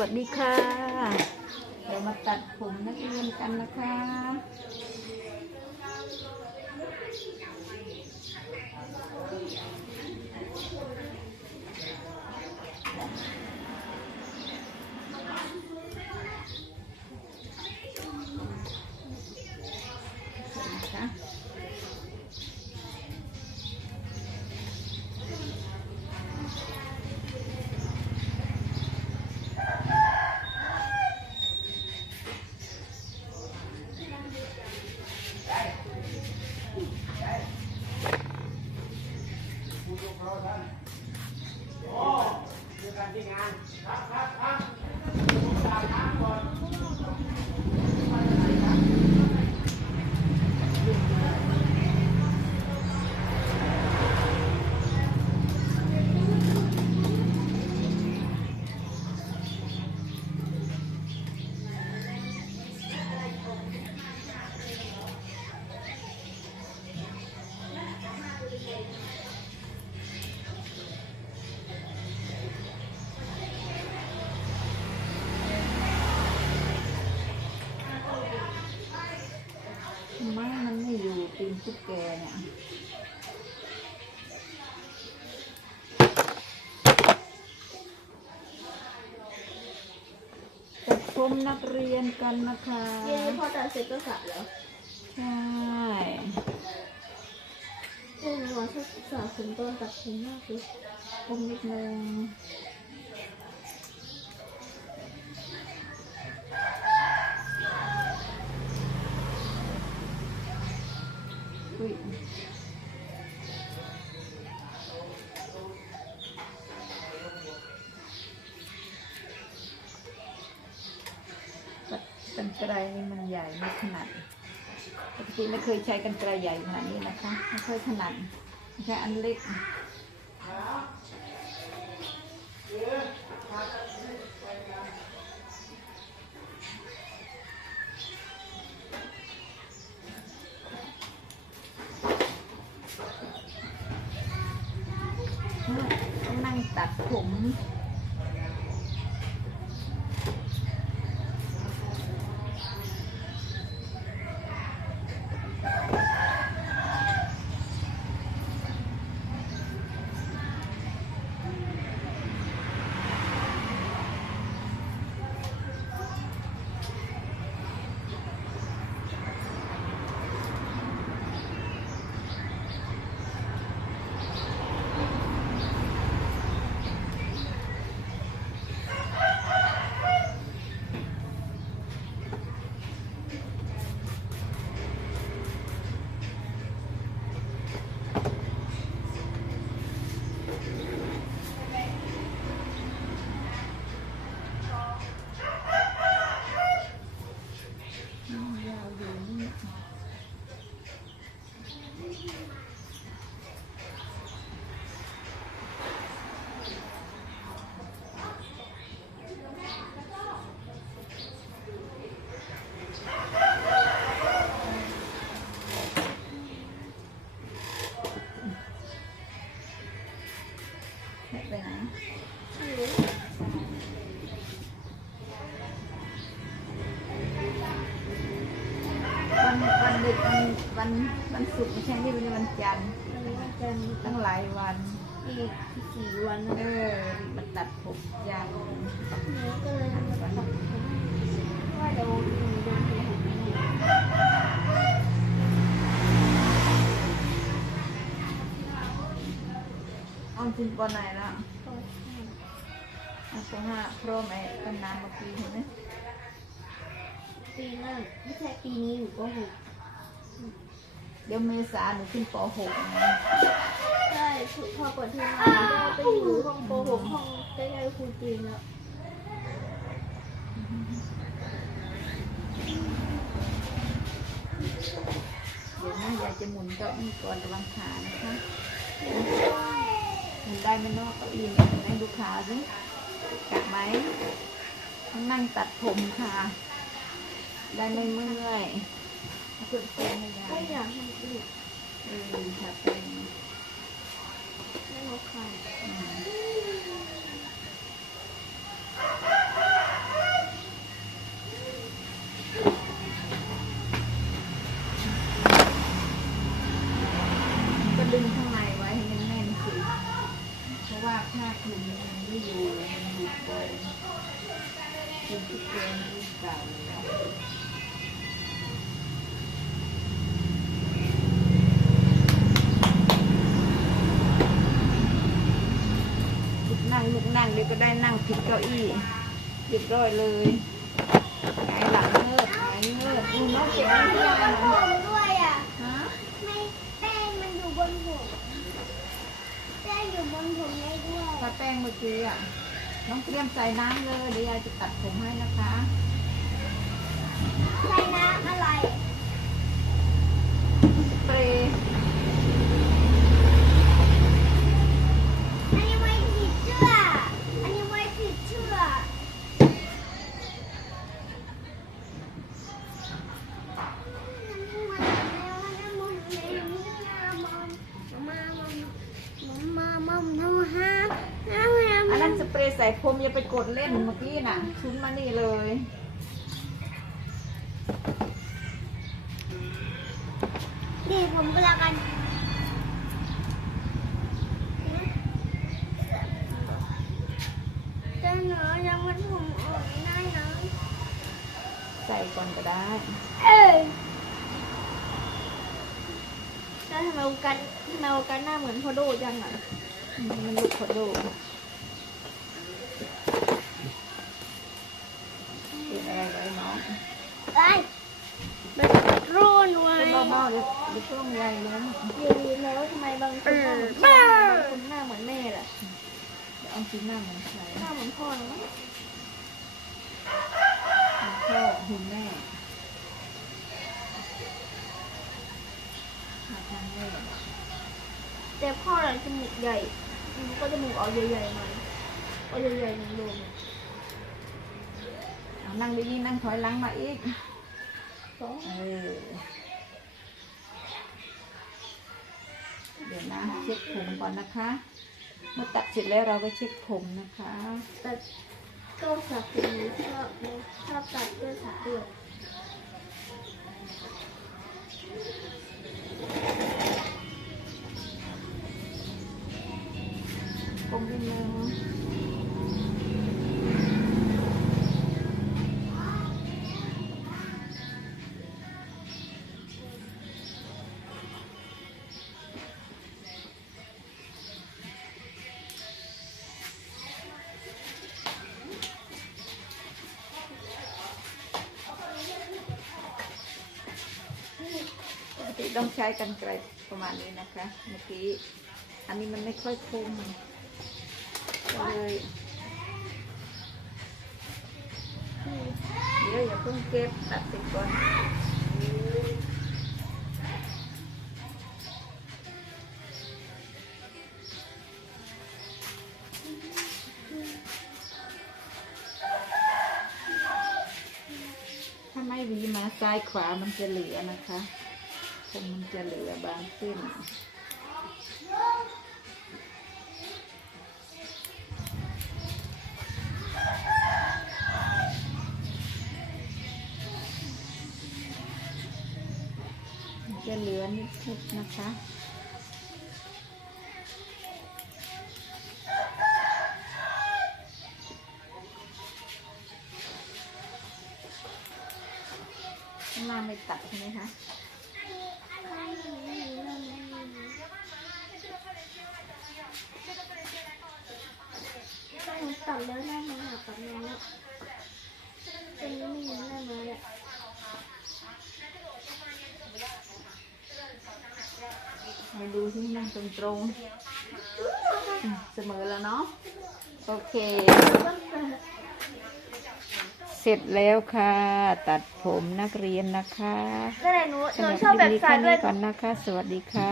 วัสดีค่ะ เดี๋ยวมาตัดผมนักเรียนกันนะคะ มนักเรียนกันนะคะเย้พอตัดเสร็จก็กลับแล้วใช่เอ้ยนะว่าถ้าสาวผมตอนตัดผมมากเลยผมนิดนึง ไกลนี่มันใหญ่ไม่ขนาดปกติไม่เคยใช้กันไกลใหญ่ขนาดนี้นะคะไม่ค่อยถนัดใช้อันเล็กต้องนั่งตัดผม วันวันเด็กวันวันวันศุกร์ไม่ใช่ที่เป็นวันจันทร์อันจันจะมีตั้งหลายวันอีกสี่วันเออมาตัดผมยาวเนื้ก็เลยทำมาตัดผมเพราว่าเดี๋ยวเดินไปหาแม่เอาจริงปอนไหนละก็เอาปห้าพร้อมไอ้ต้นน้ำเมื่อกี้เห็นไหม ปีหน้าไม่ใช่ปีนี้อยู่ก็หกเดี๋ยวเมษาหนูขึ้นปหกนะใช่พอเปิดเทอมมาก็ไปอยู่ห้องโปหกห้องใกล้ๆครูจีนแล้วเดี๋ยวนะยายจะหมุนเก้าอี้ก่อนระวังขานะคะหมุนได้ไหมเนอกเก้าอี้เนี่ยให้ดูขาสิกัดไหมต้องนั่งตัดผมค่ะ ได้ไม่เมื่อยคุณเป็นยังไงก็อยากทำอีกเออทำเป็นไม่รู้ใครก็ดึงข้างในไว้ให้มันแน่นๆสิเพราะว่าผ้าคลุมมันไม่อยู่มันหยุดไปเป็นทุกเกมที่เก่าเลย ได้นั่งผิดเก้าอี้เรียบร้อยเลยไงหลังเงิบไงเงิบดูน้องเก็บไว้ที่ไหนบนผมด้วยอะฮะไม่แป้งมันอยู่บนผมแป้งอยู่บนผมได้ด้วยถ้าแป้งเมื่อกี้อะน้องเตรียมใส่น้ำเลยเดี๋ยวยายจะตัดผมให้นะคะใส่น้ำอะไรสเปรย์ อันนี้ไว้ติดเชือกอันนี้ไว้ติดเชือกมามามามาฮะ อันนั้นสเปรย์ใส่ผมอย่าไปกดเล่ นเมื่อกี้น่ะชุนมานี่เลยดีผมก็แล้วกันแต่หนูยังมันผมออกไม่ได้นะใส่ก่อนก็ได้ เอ้ยแล้วทำไมโอกันทำไมโอกันหน้าเหมือนพอโดจังอะมันลุกขอดูเป็นอะไรไว้น้อง ไอ้มันรุ่นไว้ เป็นเบาๆเดี๋ยวเดี๋ยวช่วงใหญ่ล้มยืนแล้วทำไมบางคนหน้าเหมือนพ่อบางคนหน้าเหมือนแม่ล่ะเดี๋ยวเอาชิ้นหน้ามันใส่หน้าเหมือนพ่อนะมั้งพ่อหุ่นแม่หาทางแม่แต่พ่อเราจมูกใหญ่มันก็จมูกเอาใหญ่ๆหน่อยเอาใหญ่ๆหนึ่งโลมเอานั่งดีๆนั่งถอยหลังมาอีกสองเออ เดี๋ยวนะเช็คผมก่อนนะคะ เมื่อตัดเสร็จแล้วเราก็เช็คผมนะคะแต่ก็สับเป็นชอบชอบตัดด้วยสับด้วย ต้องใช้กันไกลประมาณนี้นะคะ เมื่อกี้ อันนี้มันไม่ค่อยคมก็เลยเดี๋ยวอย่าเพิ่งเก็บตัดสร็จก่อนถ้าไม่วีมาซ้ายขวามันจะเหลือนะคะ ผมมันจะเหลือบางเส้นจะเหลือนิดๆนะคะข้างล่างไม่ตัดใช่ไหมคะ ตัดแล้วหน้ามาหาตัดน้อยเป็นไม่มีหน้ามาอะมาดูที่นั่งตรงๆอืมเสมอแล้วเนาะโอเค เสร็จแล้วค่ะ ตัดผมนักเรียนนะคะก็เลยหนูหนูสำหรับชอบแบบคลิปนี้สายแค่ด้วนี้ยก่อนนะคะ สวัสดีค่ะ